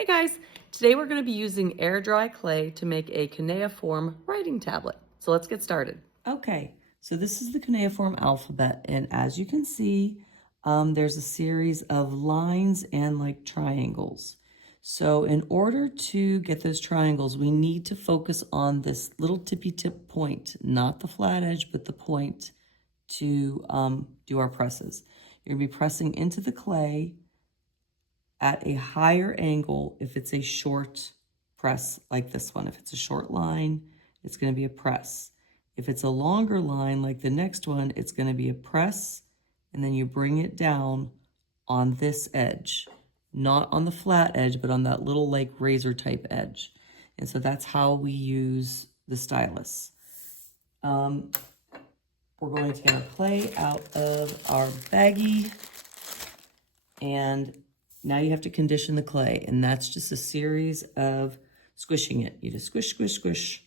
Hey guys, today we're going to be using air dry clay to make a cuneiform writing tablet. So let's get started. Okay, so this is the cuneiform alphabet, and as you can see, there's a series of lines and like triangles. So in order to get those triangles, we need to focus on this little tippy tip point, not the flat edge, but the point to do our presses. You're going to be pressing into the clay at a higher angle if it's a short press like this one. If it's a short line, it's going to be a press. If it's a longer line like the next one, it's going to be a press, and then you bring it down on this edge, not on the flat edge, but on that little like razor type edge. And so that's how we use the stylus. We're going to get our clay out of our baggie, and now you have to condition the clay, and that's just a series of squishing it. You just squish, squish, squish.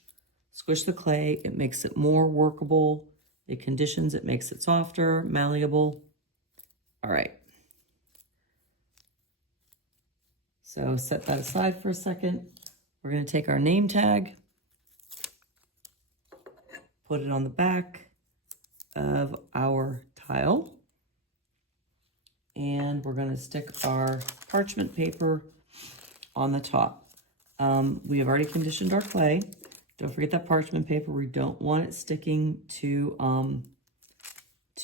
Squish the clay. It makes it more workable. It conditions it, makes it softer, malleable. All right. So set that aside for a second. We're going to take our name tag, put it on the back of our tile, and we're going to stick our parchment paper on the top. We have already conditioned our clay. Don't forget that parchment paper. We don't want it sticking to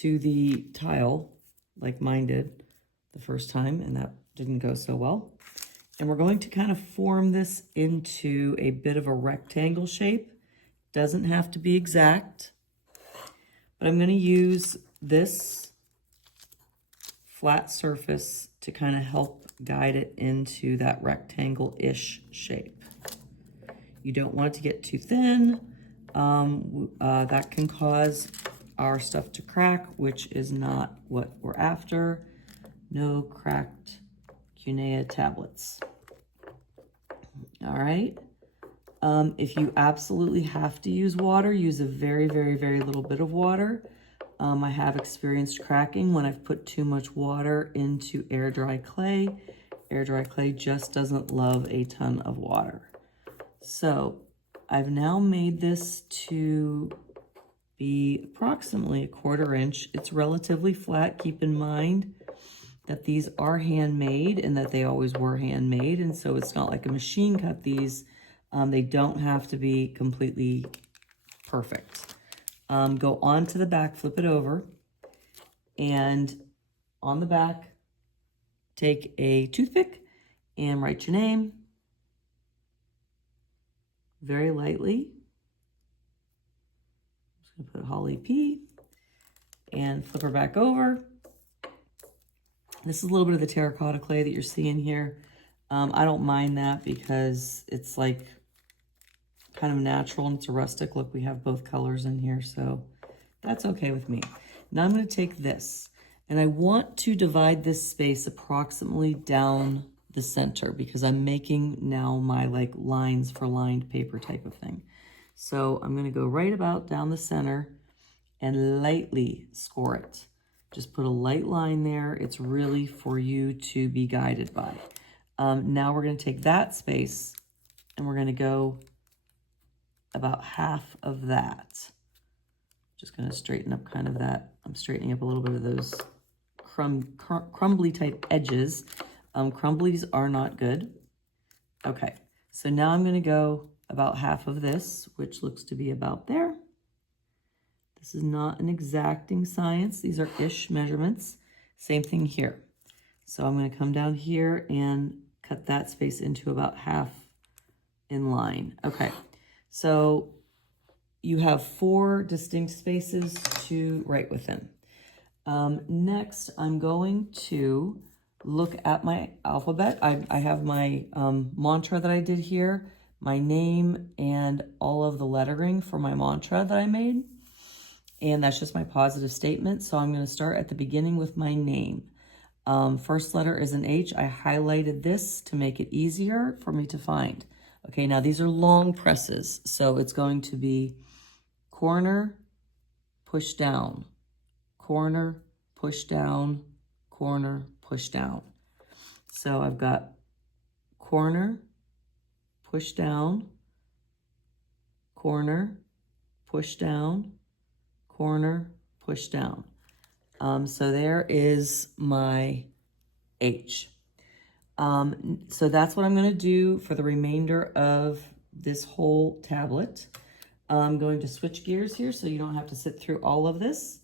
the tile like mine did the first time, and that didn't go so well. And we're going to kind of form this into a bit of a rectangle shape. Doesn't have to be exact, but I'm going to use this flat surface to kind of help guide it into that rectangle-ish shape. You don't want it to get too thin. That can cause our stuff to crack, which is not what we're after. No cracked Cuneiform tablets. All right. If you absolutely have to use water, use a very, very, very little bit of water. I have experienced cracking when I've put too much water into air dry clay. Air dry clay just doesn't love a ton of water. So I've now made this to be approximately 1/4 inch. It's relatively flat. Keep in mind that these are handmade and that they always were handmade. And so it's not like a machine cut these. They don't have to be completely perfect. Go on to the back, flip it over, and on the back, take a toothpick and write your name very lightly. I'm just gonna put Holly P. and flip her back over. This is a little bit of the terracotta clay that you're seeing here. I don't mind that because it's like kind of natural and it's a rustic look. We have both colors in here, so that's okay with me. Now I'm going to take this, and I want to divide this space approximately down the center because I'm making now my like lines for lined paper type of thing. So I'm going to go right about down the center and lightly score it. Just put a light line there. It's really for you to be guided by. Now we're going to take that space and we're going to go about half of that. Just going to straighten up kind of that. I'm straightening up a little bit of those crumbly type edges. Crumblies are not good. Okay, so now I'm going to go about half of this, which looks to be about there. This is not an exacting science. These are ish measurements. Same thing here. So I'm going to come down here and cut that space into about half in line. Okay. So you have 4 distinct spaces to write within. Next, I'm going to look at my alphabet. I have my mantra that I did here, my name, and all of the lettering for my mantra that I made. And that's just my positive statement. So I'm going to start at the beginning with my name. First letter is an H. I highlighted this to make it easier for me to find. Okay, now these are long presses, so it's going to be corner, push down, corner, push down, corner, push down. So I've got corner, push down, corner, push down, corner, push down. So there is my H. So that's what I'm going to do for the remainder of this whole tablet. I'm going to switch gears here so you don't have to sit through all of this.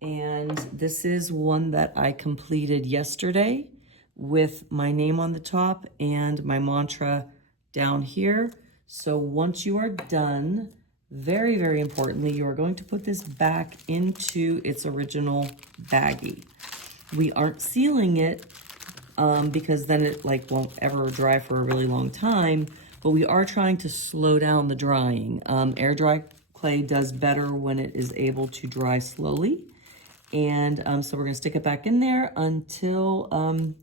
And this is one that I completed yesterday with my name on the top and my mantra down here. So once you are done, very, very importantly, you are going to put this back into its original baggie. We aren't sealing it because then it won't ever dry for a really long time, but we are trying to slow down the drying. Air dry clay does better when it is able to dry slowly. And so we're going to stick it back in there until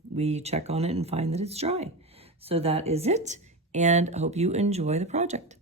we check on it and find that it's dry. So that is it, and I hope you enjoy the project.